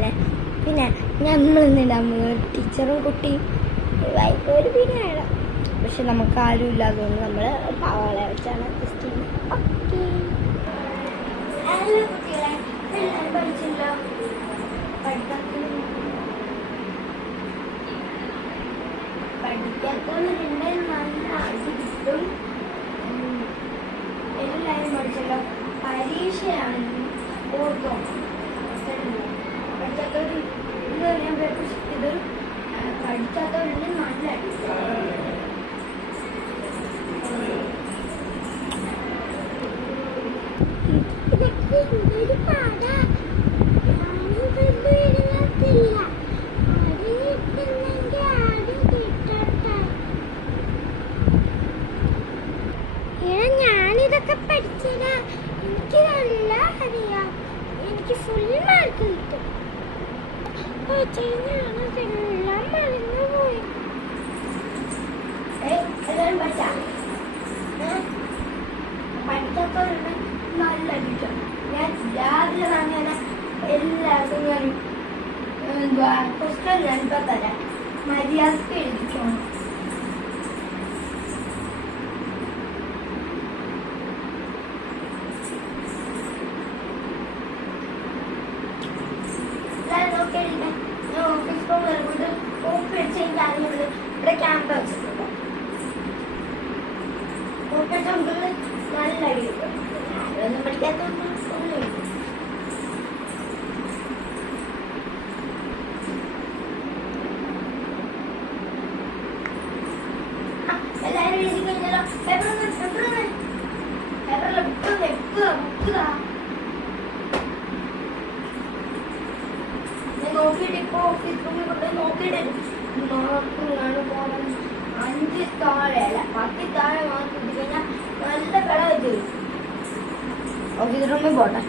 പിന്നെ നമ്മളിന്ന് ടീച്ചറും കുട്ടിയും ഒരു പിന്നെയാണ്. പക്ഷെ നമുക്ക് ആരും ഇല്ലാത്തതുകൊണ്ട് നമ്മൾ പാവകളെ വെച്ചാണ് അഡ്ജസ്റ്റ് ചെയ്യുന്നത്. ഓക്കെ, കുട്ടികളെ പഠിച്ചല്ലോ. പഠിക്കാത്തവരുണ്ട്, നല്ല അടി കിട്ടും. എല്ലാവരും പഠിച്ചല്ലോ. പരീക്ഷയാണ് ഓർത്തോ. പഠിക്കാത്തവർ ഞാൻ ഇത് പഠിക്കാത്തവരുണ്ട്, നല്ല അടി. ഞാനിതൊക്കെ പഠിച്ചതാ, എനിക്ക് നല്ല അറിയാം, എനിക്ക് ഫുൾ മാർക്ക് കിട്ടും. ഞാനതെല്ലാം മറന്നുപോയി. പഠിക്കാത്തവരുണ്ട്, നല്ല കിട്ടും. ഞാൻ രാവിലെ അങ്ങനെ എല്ലാവർക്കും ഞാൻ പുസ്തകം ഞാനിപ്പോ തരാം, മര്യാദക്ക് എഴുതിക്കണം. ഇവിടെ ക്യാമ്പ് വെച്ചിട്ടുണ്ട്. നല്ല അടി കിട്ടും. അതൊന്നും പഠിക്കാത്തൊന്നും എല്ലാരും എഴുതി കഴിഞ്ഞാലോ. പേപ്പറിൽ ബുക്ക് നോക്കിയിട്ട് ഇപ്പൊ ഓഫീസ് റൂമിൽ കൊണ്ടുപോയി നോക്കിയിട്ട് മാർക്കാണ് പോകണം. 5 താഴെയല്ല 10 താഴെ മാർക്ക് കിട്ടി കഴിഞ്ഞാൽ നല്ല കട വെച്ച് ഓഫീസ് റൂമിൽ പോട്ടെ.